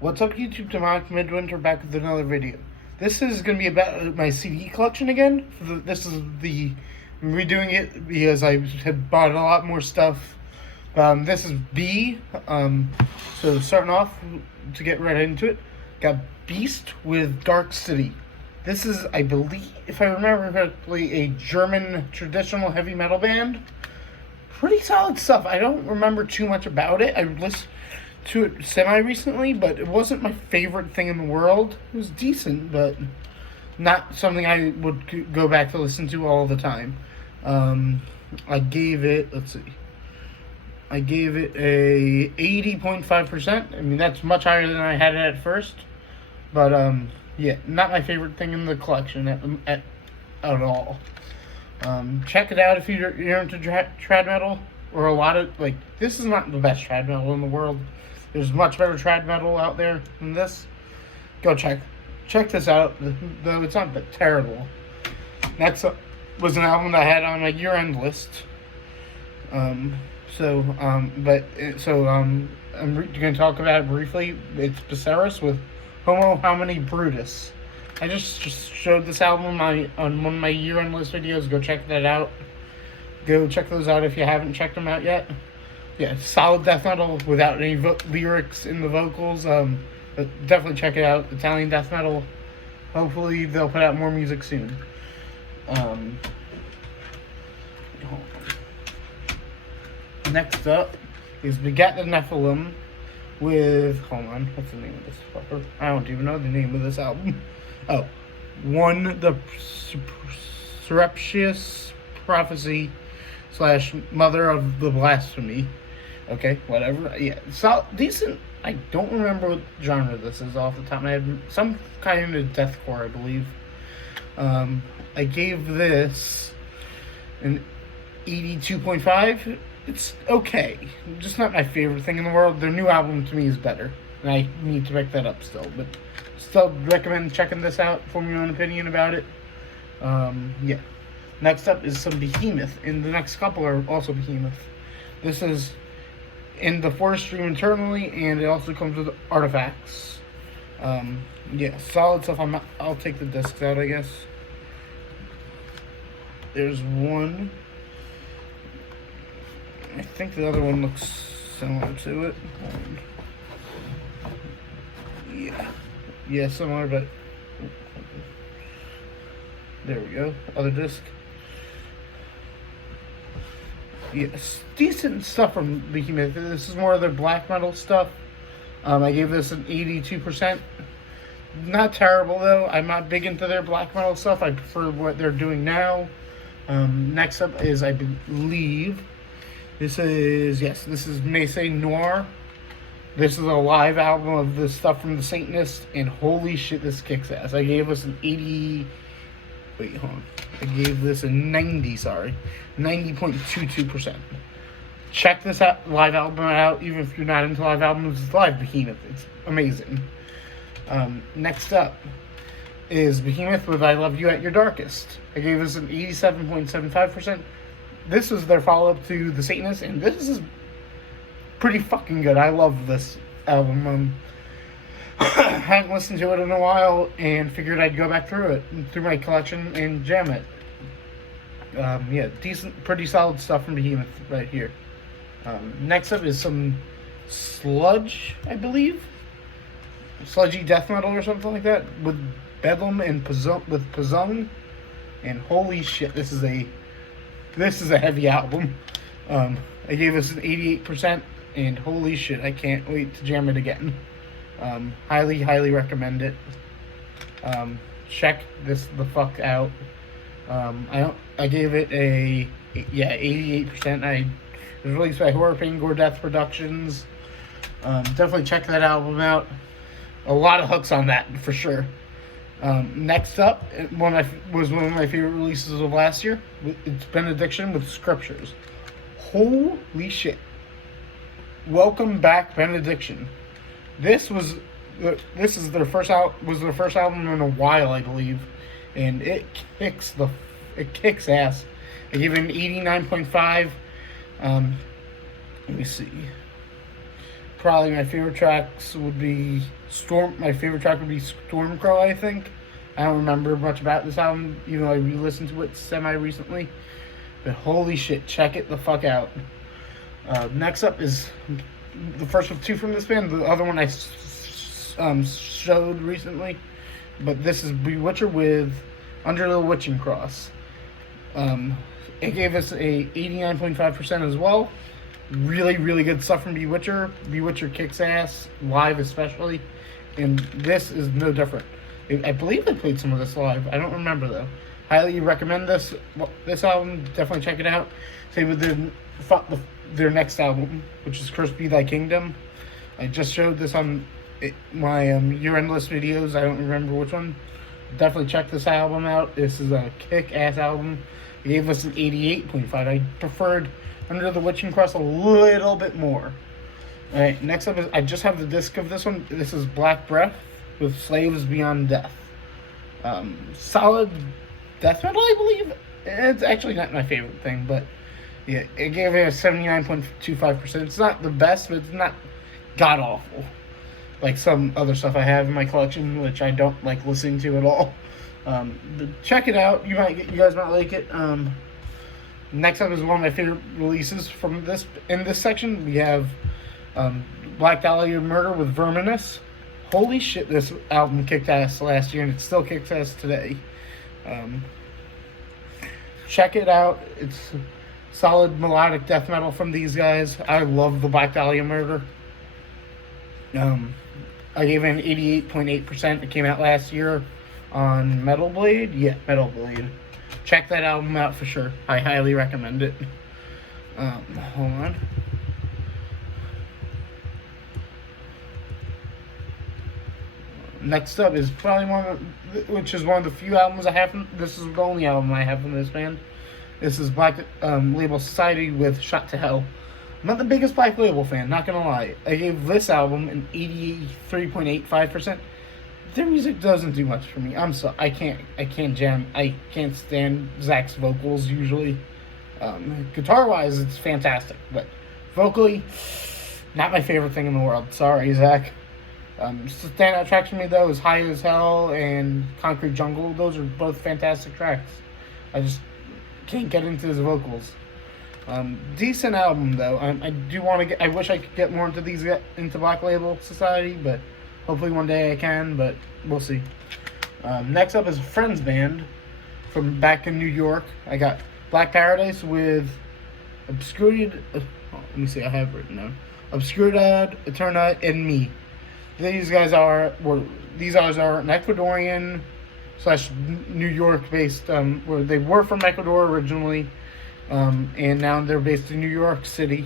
What's up, YouTube? Demonic Midwinter back with another video. This is going to be about my CD collection again. I'm redoing it because I had bought a lot more stuff. This is B. So starting off, to get right into it, got Beast with Dark City. This is, I believe, if I remember correctly, a German traditional heavy metal band. Pretty solid stuff. I don't remember too much about it. I listened to it semi-recently, but it wasn't my favorite thing in the world. It was decent, but not something I would go back to listen to all the time. I gave it, let's see, I gave it a 80.5%. I mean, that's much higher than I had it at first. But, yeah, not my favorite thing in the collection at all. Check it out if you're into trad metal, or a lot of, like, this is not the best trad metal in the world. There's much better trad metal out there than this. Go check this out, though it's not that terrible. Next up was an album that I had on my year-end list. I'm going to talk about it briefly. It's Becerris with Homo Homini Brutus. I just showed this album on one of my year-end list videos. Go check that out. Go check those out if you haven't checked them out yet. Yeah, solid death metal without any lyrics in the vocals. But definitely check it out. Italian death metal. Hopefully they'll put out more music soon. Next up is Begat the Nephilim with, hold on, what's the name of this fucker? I don't even know the name of this album. Oh, the Surreptitious Prophecy / Mother of the Blasphemy. Okay, whatever. Yeah, so decent. I don't remember what genre this is off the top of my head. Some kind of deathcore, I believe. I gave this an 82.5. It's okay. Just not my favorite thing in the world. Their new album to me is better. And I need to pick that up still. But still recommend checking this out. Form your own opinion about it. Yeah. Next up is some Behemoth. And the next couple are also Behemoth. This is in the Forest Stream Internally. And it also comes with Artifacts. Yeah, solid stuff. I'll take the discs out, I guess. There's one. I think the other one looks similar to it. Yeah, similar, but there we go. Other disc. Yes, decent stuff from Behemoth. This is more of their black metal stuff. I gave this an 82%. Not terrible though. I'm not big into their black metal stuff. I prefer what they're doing now. Next up is, I believe, this is Messe Noir. This is a live album of the stuff from the Satanist, and holy shit, this kicks ass. I gave this an 80. Wait, hold on. I gave this a 90.22%. Check this live album out, even if you're not into live albums. It's live Behemoth. It's amazing. Next up is Behemoth with I Love You at Your Darkest. I gave this an 87.75%. This was their follow-up to The Satanist, and this is pretty fucking good. I love this album. I hadn't listened to it in a while, and figured I'd go back through my collection, and jam it. Yeah, decent, pretty solid stuff from Behemoth right here. Next up is some sludge, I believe. Sludgy death metal or something like that, with Bedlam and Pazung. And holy shit, this is a heavy album. I gave this an 88%, and holy shit, I can't wait to jam it again. Highly recommend it. Check this the fuck out. I gave it a 88%. It was released by Horror Pain Gore Death Productions. Definitely check that album out. A lot of hooks on that for sure. Next up, was one of my favorite releases of last year. It's Benediction with Scriptures. Holy shit! Welcome back, Benediction. This is their first album in a while, I believe, and it kicks ass. I give it an 89.5. Let me see. probably my favorite tracks would be Storm. My favorite track would be Stormcrow, I think. I don't remember much about this album, even though I re-listened to it semi-recently. But holy shit, check it the fuck out. Next up is the first of two from this band. The other one I showed recently. But this is Bewitcher with Under the Witching Cross. It gave us a 89.5% as well. Really, really good stuff from Bewitcher. Bewitcher kicks ass, live especially. And this is no different. I believe they played some of this live. I don't remember though. Highly recommend this album. Definitely check it out. Same with their next album, which is Cursed Be Thy Kingdom. I just showed this on my year-end list videos. I don't remember which one. Definitely check this album out. This is a kick-ass album. It gave us an 88.5. I preferred Under the Witching Cross a little bit more. Alright, next up is, I just have the disc of this one. This is Black Breath with Slaves Beyond Death. Solid death metal, I believe. It's actually not my favorite thing, but yeah, it gave it a 79.25%. It's not the best, but it's not god-awful. Like some other stuff I have in my collection, which I don't like listening to at all. But check it out. You guys might like it. Next up is one of my favorite releases from this. In this section, we have Black Dahlia Murder with Verminous. Holy shit, this album kicked ass last year, and it still kicks ass today. Check it out. It's solid melodic death metal from these guys. I love the Black Dahlia Murder. I gave it an 88.8%. It came out last year on Metal Blade. Yeah, Metal Blade. Check that album out for sure. I highly recommend it. Hold on. Next up is probably one of the few albums I have. This is the only album I have from this band. This is Black Label Society with Shot to Hell. I'm not the biggest Black Label fan, not gonna lie. I gave this album an 83.85%. Their music doesn't do much for me. I can't jam. I can't stand Zach's vocals usually. Guitar wise, it's fantastic, but vocally, not my favorite thing in the world. Sorry, Zach. Standout tracks for me though is High as Hell and Concrete Jungle. Those are both fantastic tracks. I just can't get into his vocals. Decent album though. I do want to get. I wish I could get more into Black Label Society, but hopefully one day I can. But we'll see. Next up is a Friends band from back in New York. I got Black Paradise with Obscuridad. Let me see. I have it written down. Obscuridad, Eterna, and Me. These guys are an Ecuadorian / New York based. Where they were from Ecuador originally. And now they're based in New York City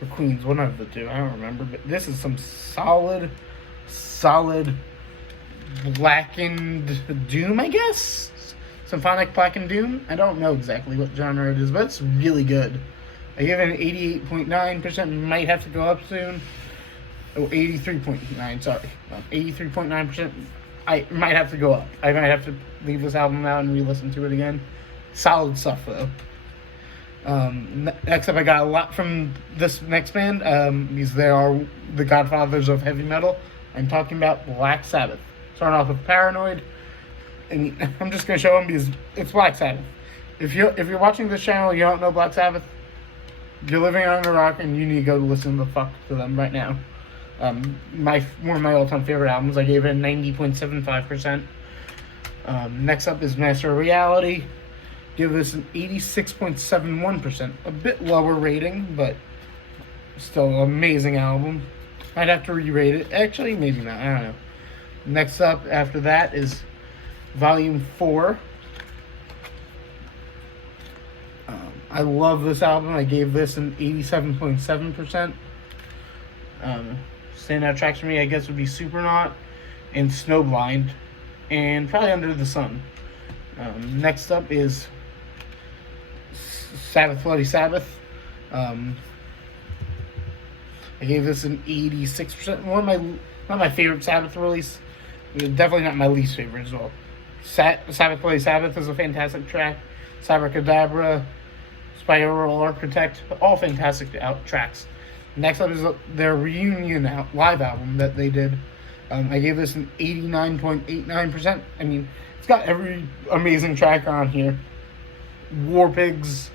or Queens, one of the two. I don't remember, but this is some solid blackened doom, I guess. Symphonic blackened doom. I don't know exactly what genre it is, but it's really good. I give it an 88.9%. Might have to go up soon. Oh, 83.9. Sorry, 83.9%. I might have to go up. I might have to leave this album out and re-listen to it again. Solid stuff though. Next up, I got a lot from this next band, because they are the godfathers of heavy metal. I'm talking about Black Sabbath. Starting off with Paranoid, and I'm just going to show them because it's Black Sabbath. If you're watching this channel and you don't know Black Sabbath, you're living under a rock and you need to go listen the fuck to them right now. One of my all-time favorite albums. I gave it a 90.75%. Next up is Master of Reality. Give this an 86.71%. A bit lower rating, but still an amazing album. I'd have to re-rate it. Actually, maybe not. I don't know. Next up after that is Volume 4. I love this album. I gave this an 87.7%. Standout tracks for me, I guess, would be Supernaut and Snowblind, and probably Under the Sun. Next up is Sabbath Bloody Sabbath. I gave this an 86%. Not my favorite Sabbath release. Definitely not my least favorite as well. Sabbath Bloody Sabbath is a fantastic track. Cyber Cadabra, Spiral Architect, all fantastic tracks. Next up is their reunion live album that they did. I gave this an 89.89%. I mean, it's got every amazing track on here. War Pigs,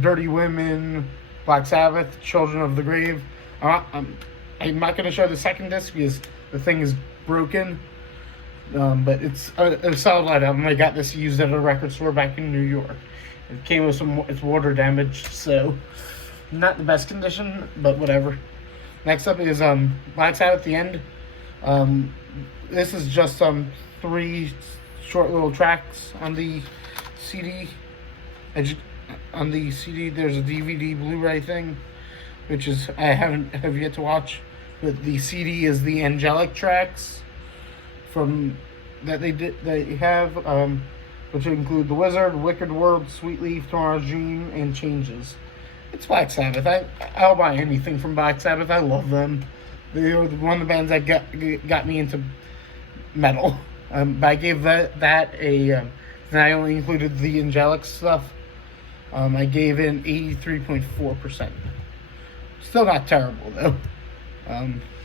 Dirty Women, Black Sabbath, Children of the Grave. I'm not going to show the second disc because the thing is broken. But it's a solid live album. I got this used at a record store back in New York. It came with it's water damaged, so not the best condition, but whatever. Next up is Black Sabbath, The End. This is just 3 short little tracks on the CD. On the CD, there's a DVD Blu-ray thing, which is I have yet to watch. But the CD is the angelic tracks from that they have, which include The Wizard, Wicked World, Sweet Leaf, Tomorrow's Dream, and Changes. It's Black Sabbath. I'll buy anything from Black Sabbath. I love them. They were one of the bands that got me into metal. But I gave that a. And I only included the angelic stuff. I gave it an 83.4%. Still not terrible though.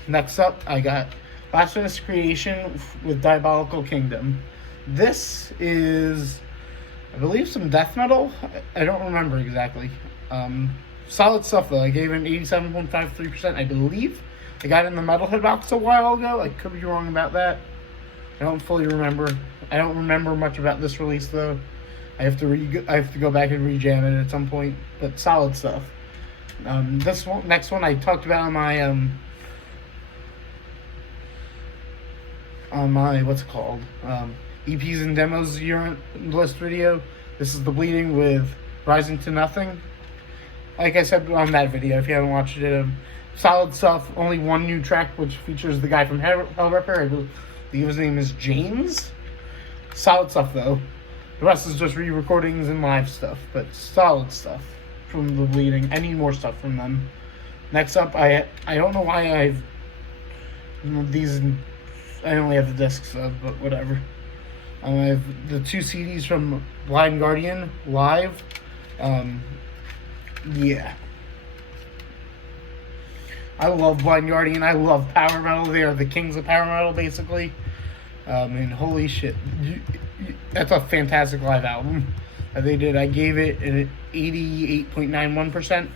Next up, I got Blasphemous Creation with Diabolical Kingdom. This is, I believe, some death metal. I don't remember exactly. Solid stuff though. I gave it an 87.53%. I believe I got it in the Metalhead box a while ago. I could be wrong about that. I don't fully remember. I don't remember much about this release though. I have to go back and rejam it at some point. But solid stuff. Next one I talked about on my what's it called? EPs and demos year list video. This is The Bleeding with Rising to Nothing. Like I said on that video, if you haven't watched it, solid stuff. Only one new track, which features the guy from Hellripper. I believe his name is James. Solid stuff though. The rest is just re-recordings and live stuff, but solid stuff from The Bleeding. I need more stuff from them. Next up, I don't know why I've these. I only have the discs of, but whatever. I have the 2 CDs from Blind Guardian live. Yeah. I love Blind Guardian. I love power metal. They are the kings of power metal, basically. And holy shit, that's a fantastic live album that they did. I gave it an 88.91%.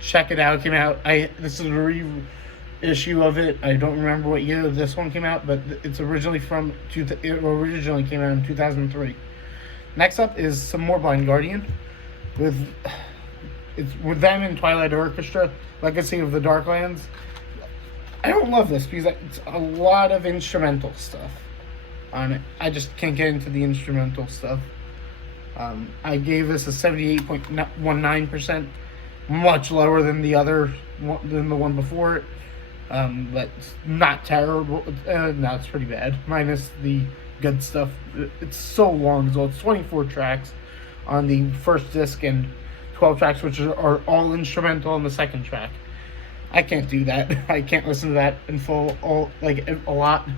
Check it out. It came out. This is a reissue of it. I don't remember what year this one came out, but it's originally it originally came out in 2003. Next up is some more Blind Guardian with them and Twilight Orchestra, Legacy of the Darklands. I don't love this because it's a lot of instrumental stuff on it. I just can't get into the instrumental stuff. I gave this a 78.19%, much lower than the one before it, but not terrible. No, it's pretty bad. Minus the good stuff. It's so long as well. It's 24 tracks on the first disc and 12 tracks, which are all instrumental on the second track. I can't do that. I can't listen to that in full, a lot.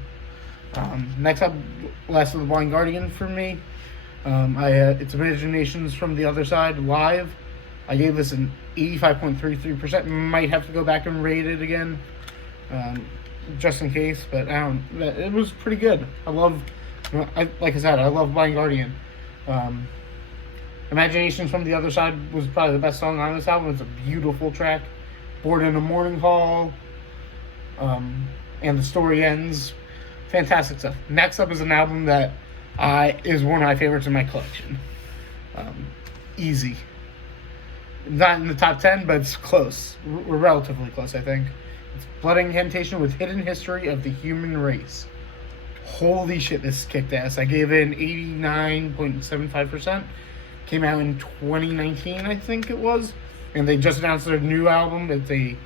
Next up, Last of the Blind Guardian for me. It's Imaginations from the Other Side live. I gave this an 85.33%. Might have to go back and rate it again, just in case. But it was pretty good. Like I said, I love Blind Guardian. Imaginations from the Other Side was probably the best song on this album. It's a beautiful track. Born in a Morning Hall, and The Story Ends. Fantastic stuff. Next up is an album that is one of my favorites in my collection. Easy. Not in the top 10, but it's close. We're relatively close, I think. It's Blood Incantation with Hidden History of the Human Race. Holy shit, this kicked ass. I gave it an 89.75%. Came out in 2019, I think it was. And they just announced their new album. It's a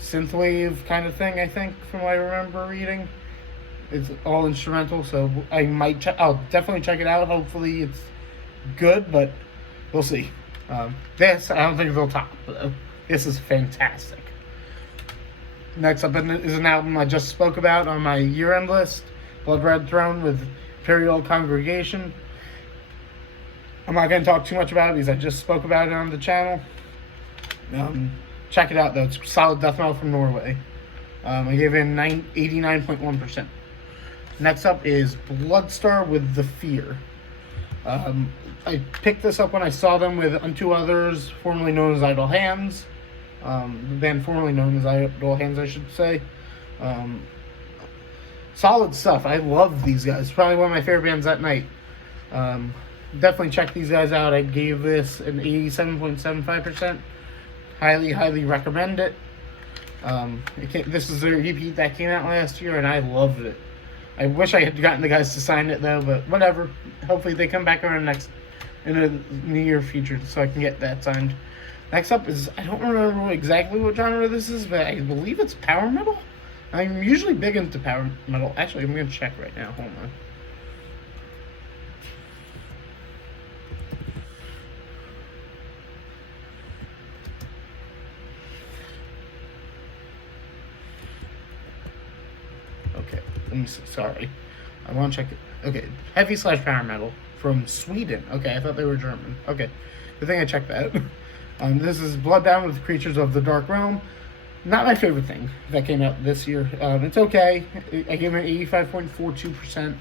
synthwave kind of thing, I think, from what I remember reading. It's all instrumental, so I'll definitely check it out. Hopefully it's good, but we'll see. This, I don't think they'll top, though. This is fantastic. Next up is an album I just spoke about on my year-end list. Blood Red Throne with Imperial Congregation. I'm not going to talk too much about it because I just spoke about it on the channel. Check it out though. It's solid death metal from Norway. I gave it 89.1%. Next up is Bloodstar with The Fear. I picked this up when I saw them with Unto Others, formerly known as Idle Hands. The band formerly known as Idle Hands, I should say. Solid stuff. I love these guys. Probably one of my favorite bands that night. Definitely check these guys out. I gave this an 87.75%. Highly, highly recommend it. This is their EP that came out last year, and I loved it. I wish I had gotten the guys to sign it though, but whatever. Hopefully they come back around in the near future so I can get that signed. Next up is, I don't remember exactly what genre this is, but I believe it's power metal. I'm usually big into power metal. Actually, I'm going to check right now. Hold on. Okay, let me see. Sorry. I want to check it. Okay, heavy / power metal from Sweden. Okay, I thought they were German. Okay, good thing I checked that. This is Bloodbound with Creatures of the Dark Realm. Not my favorite thing that came out this year. It's okay. I gave it 85.42%.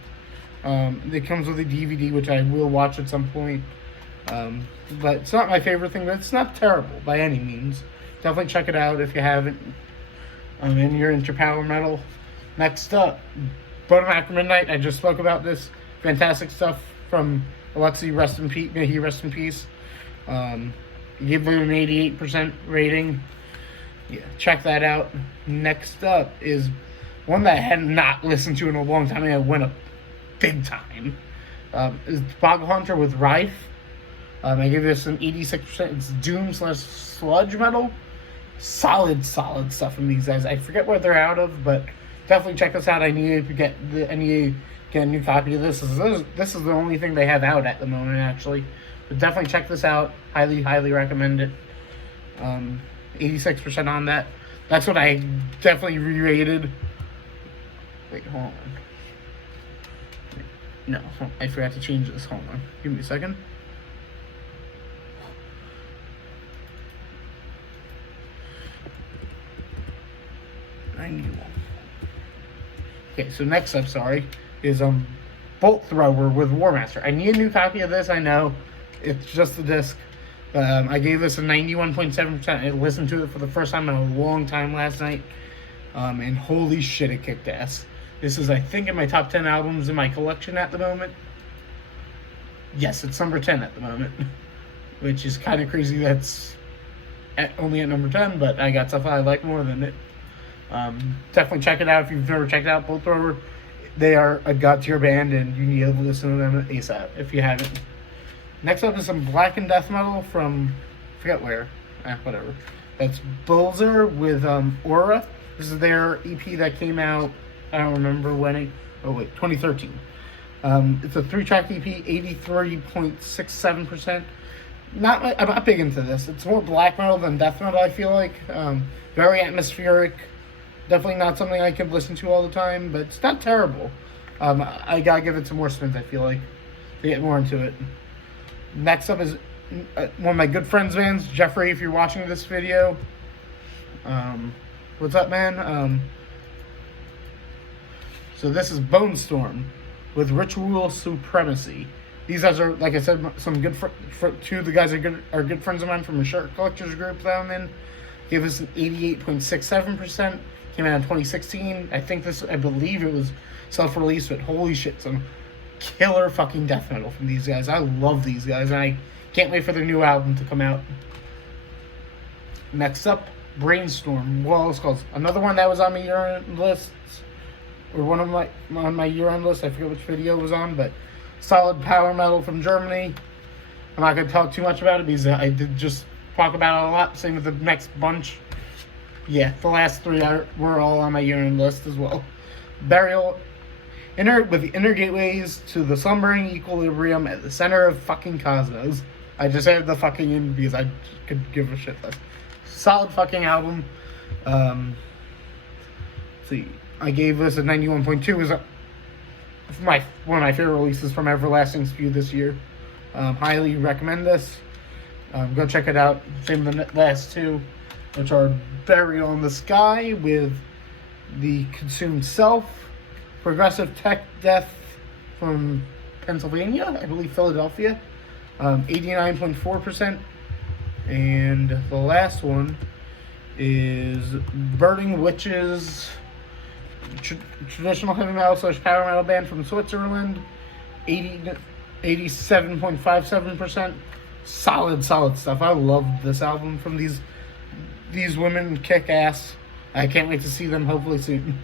It comes with a DVD, which I will watch at some point. But it's not my favorite thing, but it's not terrible by any means. Definitely check it out if you haven't. And you're into power metal. Next up, Bodom After Midnight. I just spoke about this. Fantastic stuff from Alexei. Rest in peace. May he rest in peace. Give them an 88% rating. Yeah, check that out. Next up is one that I had not listened to in a long time, and I went up big time. Is Bog Hunter with Rife. I give this an 86%. It's Doom / sludge metal. Solid stuff from these guys. I forget where they're out of, but definitely check this out. I needed to get a new copy of this. This is the only thing they have out at the moment, actually. But definitely check this out. Highly, highly recommend it. 86% on that. That's what I definitely re-rated. Wait, hold on. No, I forgot to change this. Hold on. Give me a second. Okay, so next up, is Bolt Thrower with War Master. I need a new copy of this, I know. It's just the disc. I gave this a 91.7%. I listened to it for the first time in a long time last night. And holy shit, it kicked ass. This is, I think, in my top 10 albums in my collection at the moment. Yes, it's number 10 at the moment. Which is kind of crazy that's only at number 10, but I got stuff I like more than it. Definitely check it out if you've never checked out Bolt Thrower. They are a god tier band, and you need to listen to them ASAP if you haven't. Next up is some blackened death metal from, I forget where, whatever. That's Bulzer with Aura. This is their EP that came out, I don't remember when, 2013. It's a 3-track EP, 83.67%. I'm not big into this. It's more black metal than death metal, I feel like. Very atmospheric. Definitely not something I could listen to all the time, but it's not terrible. I gotta give it some more spins, I feel like, to get more into it. Next up is one of my good friends' bands, Jeffrey, if you're watching this video. What's up, man? So this is Bone Storm with Ritual Supremacy. These guys are, like I said, some good two of the guys are good friends of mine from a shirt collectors group that I'm in. Gave us an 88.67%. Came out in 2016. I believe it was self-released, but holy shit, some killer fucking death metal from these guys. I love these guys, and I can't wait for their new album to come out. Next up, Brainstorm. Well, it's called another one that was on my year-end list, or on my year-end list. I forget which video it was on, but solid power metal from Germany. I'm not gonna talk too much about it because I did just talk about it a lot. Same with the next bunch. Yeah, the last three were all on my year-end list as well. Burial. With the inner gateways to the slumbering equilibrium at the center of fucking cosmos. I just added the fucking in because I could give a shit less. Solid fucking album. Let's see, I gave this a 91.2. It was one of my favorite releases from Everlasting Spew this year. Highly recommend this. Go check it out. Same with the last two. which are Burial in the Sky with The Consumed Self, Progressive Tech Death from Pennsylvania, I believe Philadelphia, 89.4%. And the last one is Burning Witches, traditional heavy metal / power metal band from Switzerland, 87.57%. Solid stuff. I love this album from these women. Kick ass. I can't wait to see them hopefully soon.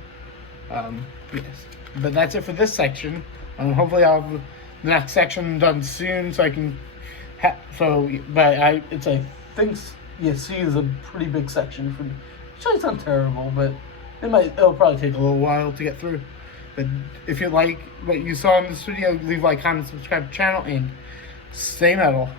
Yes, but that's it for this section. Hopefully I'll have the next section done soon, so I can. I think C is a pretty big section for me. It's not terrible, but it'll probably take a little while to get through. But if you like what you saw in this video, leave a like, comment, subscribe to the channel, and stay metal.